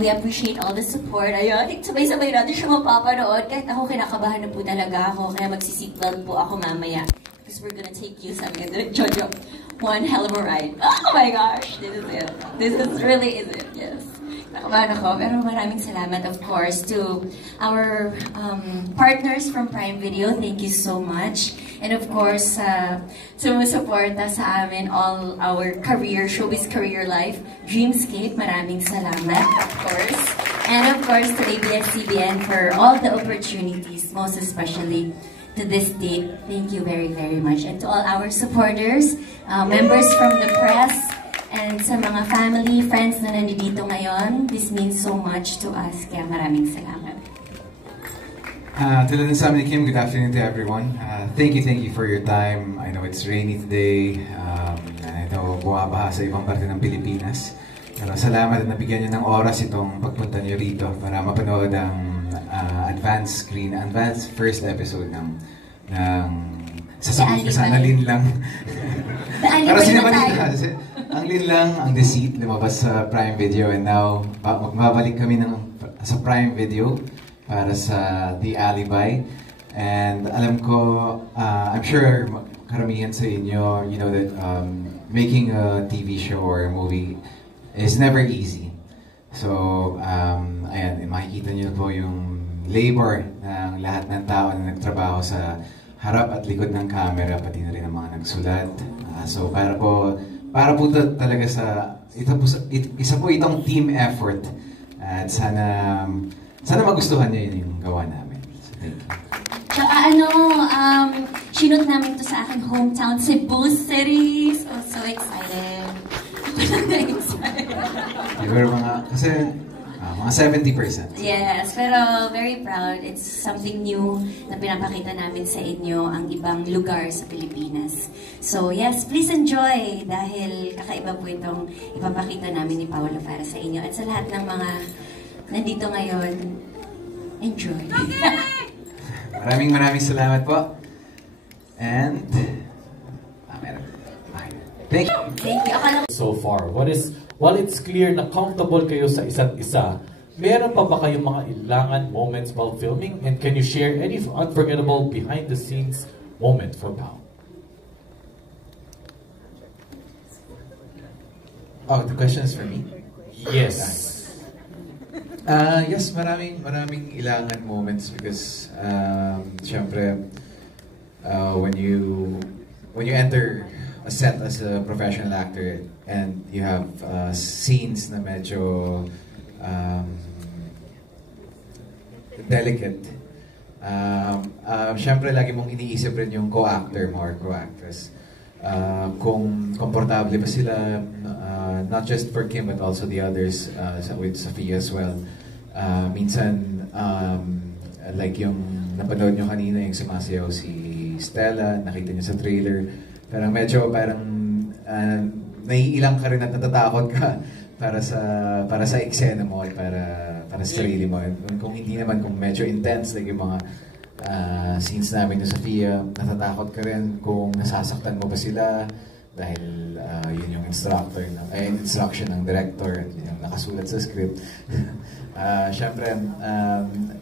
We appreciate all the support. Ayun, sabay-sabay natin siya mapapanood. Kahit ako, kinakabahan na po talaga ako. Kaya magsiseatbelt po ako mamaya. Because we're gonna take you sa Jojo. One hell of a ride. Oh my gosh! This is it. This is really it. Yes. Nakabahan ako. Pero maraming salamat, of course, to our partners from Prime Video. Thank you so much. And of course, sumusuporta sa amin all our career, showbiz career life. Dreamscape, maraming salamat, of course. And of course, to ABS-CBN for all the opportunities, most especially to this date. Thank you very, very much. And to all our supporters, members from the press, and sa mga family, friends na nandito ngayon, this means so much to us. Kaya maraming salamat. Tulad ng sabi ni Kim, good afternoon to everyone. Thank you for your time. I know it's rainy today. Ito, bumabaha sa ibang parte ng Pilipinas. Pero salamat at nabigyan niyo ng oras itong pagpunta niyo rito para mapanood ang advanced first episode ng sasabihin ko sana Lin Lang. Pero sinabalita kasi ang Lin Lang, ang Deceit, lumabas sa Prime Video, and now magbabalik kami sa Prime Video para sa The Alibi. And alam ko, I'm sure karamihan sa inyo, you know that making a TV show or a movie is never easy. So, ayan, makikita niyo po yung labor ng lahat ng tao na nagtrabaho sa harap at likod ng camera, pati na rin ang mga nagsulat. So, para po talaga isa po itong team effort. At sana magustuhan niyo yung gawa namin. So, thank you. Tsaka sinut namin to sa aking hometown, Cebu City. So excited. Siguro mga 70%. Yes, pero very proud. It's something new na pinapakita namin sa inyo, ang ibang lugar sa Pilipinas. So yes, please enjoy dahil kakaiba po itong ipapakita namin ni Paolo para sa inyo. At sa lahat ng mga nandito ngayon, enjoy. Maraming salamat po. And thank you. Thank you. So far, while it's clear na comfortable kayo sa isa't isa, meron pa ba kayong mga ilangan moments while filming? And can you share any unforgettable behind-the-scenes moment from Pao? Oh, the question is for me? Yes. Yes, maraming ilangan moments because syempre when you enter a set as a professional actor and you have scenes na medyo delicate, syempre lagi mong iniisip rin yung co-actor mo or co-actress. Kung komportable ba sila, not just for Kim but also the others, with Sophia as well. Minsan, like yung napanood nyo kanina, yung sumasayaw si Stella, nakita nyo sa trailer, parang naiilang ka rin at natatakot ka para sa eksena mo at para sa sarili mo. Kung hindi naman, kung medyo intense, like yung mga scenes namin ni Sophia, natatakot ka rin kung nasasaktan mo ba sila dahil yun yung instruction ng director at yun yung nakasulat sa script. Siyempre,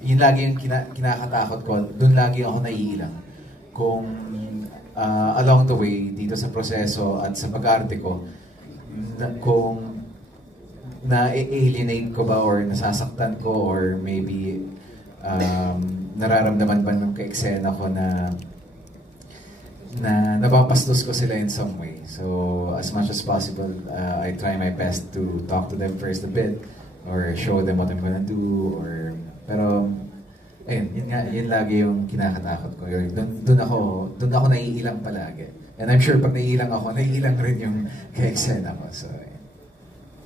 yun lagi yung kinakatakot ko. Doon lagi ako naiilang. Kung along the way, dito sa proseso at sa pag-arte ko, kung na-alienate ko ba or nasasaktan ko or maybe nararamdaman ba nung ka-eksena ko na napapastos ko sila in some way. So, as much as possible, I try my best to talk to them first a bit or show them what I'm gonna do. Pero, ayun, yun lagi yung kinakatakot ko. Doon ako naiilang palagi. And I'm sure pag naiilang ako, naiilang rin yung ka-eksena ko. So,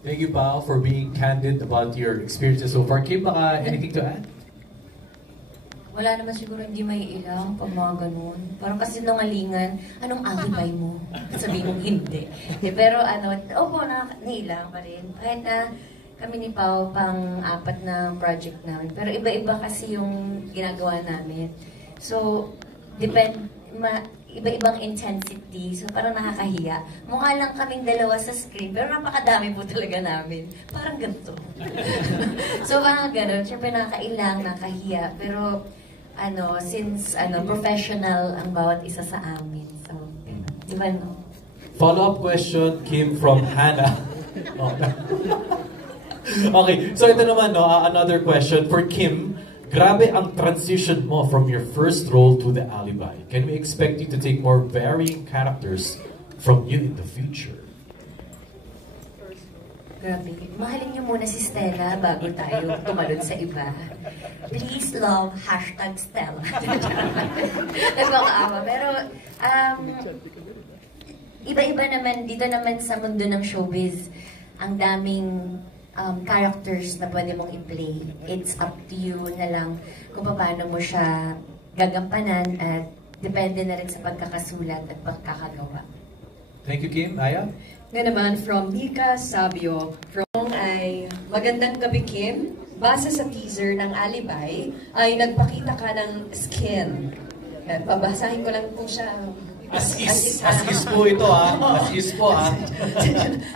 thank you, Pao, for being candid about your experiences so far. Kim, baka anything to add? Wala naman siguro hindi may ilang pag mga ganun. Parang kasi nungalingan, anong alibay mo? Sabihin mong hindi. Pero opo, nailang pa rin. Kahit na kami ni Pao pang-4 na project namin. Pero iba-iba kasi yung ginagawa namin. So, iba-ibang intensity. So parang nakakahiya. Mukha lang kaming dalawa sa screen, pero napakadami po talaga namin. Parang ganito. So parang gano'n. Siyempre nakakailang, nakahiya. Pero since professional ang bawat isa sa amin. So, di ba no? Follow-up question came from Hannah. Okay, so ito naman, another question for Kim. Grabe ang transition mo from your first role to The Alibi. Can we expect you to take more varying characters from you in the future? Grabe. Mahalin niyo muna si Stella bago tayo tumalon sa iba. Please love #Stella. Nagkakaawa. Pero, iba-iba naman, dito naman sa mundo ng showbiz, ang daming characters na pwede mong i-play. It's up to you na lang kung paano mo siya gagampanan at depende na rin sa pagkakasulat at pagkakagawa. Thank you, Kim. Aya? Nga naman, from Mika Sabio, from ay magandang gabi, Kim. Base sa teaser ng Alibay, ay nagpakita ka ng skin. Pabasahin ko lang po siya. As is po ito, As is po,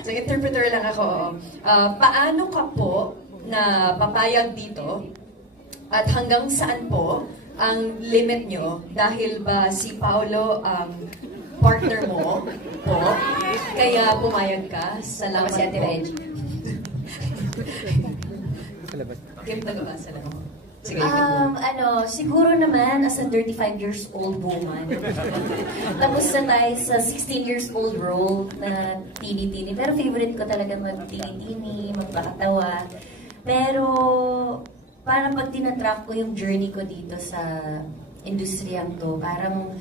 So, interpreter lang ako. Paano ka po na papayag dito? At hanggang saan po ang limit nyo? Dahil ba si Paolo partner mo po? Kaya pumayag ka? Salamat Si Ate po. Reg. Kim, nagabasa lang ako. Sige, siguro naman as a 35 years old woman. Tapos na tayo sa 16 years old role na tini-tini. Pero favorite ko talaga mag-tini-tini, magpakatawa. Pero parang pag tinatrack ko yung journey ko dito sa industriyang to, parang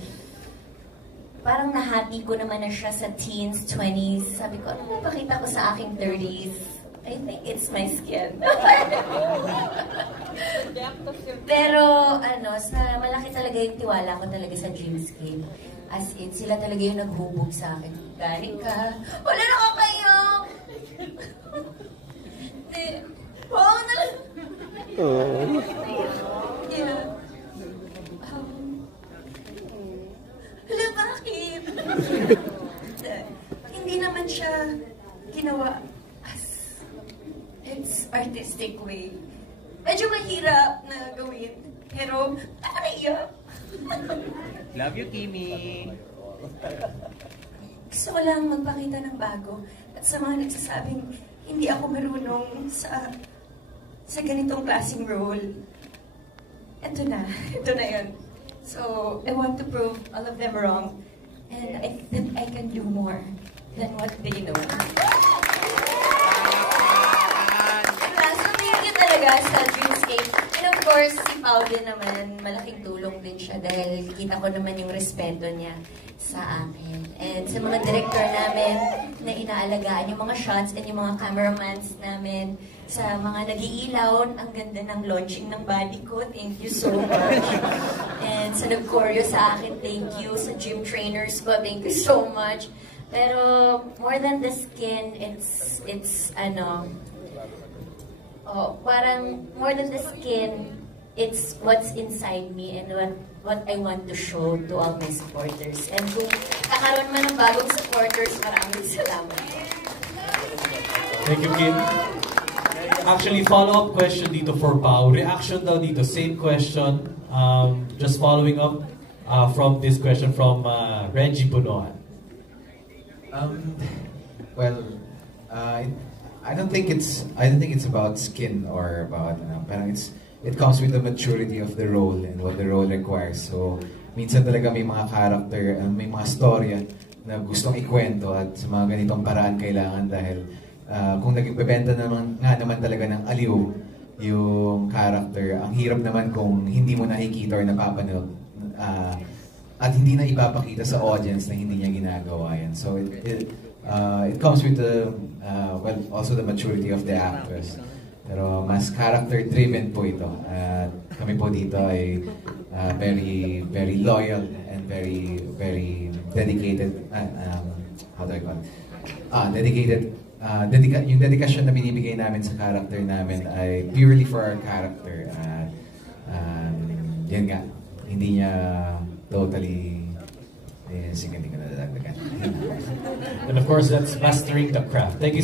nahati ko naman na siya sa teens, 20s. Sabi ko, ano napakita ko sa aking 30s? I think it's my skin. Pero, malaki talaga yung tiwala ko talaga sa Dreamscape. As in, sila talaga yung naghubog sa akin. Galing ka. Wala na ako kayo! Oo na lang. Wala, bakit? Hindi naman siya ginawa it's artistic way. Medyo mahirap na gawin, pero nakakaiyak. Love you, Kimi! Gusto ko lang magpakita ng bago at sa mga nagsasabing hindi ako marunong sa ganitong klaseng role. Ito na yun. So, I want to prove all of them wrong and I think I can do more than what they know. Sa Dreamscape. And of course, si Pao din naman, malaking tulong din siya dahil kita ko naman yung respeto niya sa akin. And sa mga director namin na inaalagaan yung mga shots and yung mga cameramans namin, sa mga nag-iilaw, ang ganda ng launching ng body ko, thank you so much. And sa nag-choreo sa akin, thank you. Sa gym trainers ko, thank you so much. Pero more than the skin, it's parang more than the skin, it's what's inside me and what I want to show to all my supporters. And kung kakaroon man ng bagong supporters, maraming salamat. Thank you, Kim. Actually, follow-up question dito for Pao. Reaction daw dito, same question. Just following up from this question from Reggie Bunoan. I don't think it's about skin or about parang it comes with the maturity of the role and what the role requires. So minsan talaga may mga character, may mga storya na gustong ikwento at sa mga ganitong paraan kailangan dahil kung nagbebenta naman talaga ng aliw yung character, ang hirap naman kung hindi mo nakikita or napapanood at hindi na ipapakita sa audience na hindi niya ginagawa yan. So it comes with the also the maturity of the actress. Pero mas character-driven po ito. Kami po dito ay very very loyal and very very dedicated. How do I call it? Dedicated. Yung dedikasyon na binibigay namin sa character namin ay purely for our character. Yan nga, hindi niya totally Sige, hindi ko na dadagdagan. And of course, that's mastering the craft. Thank you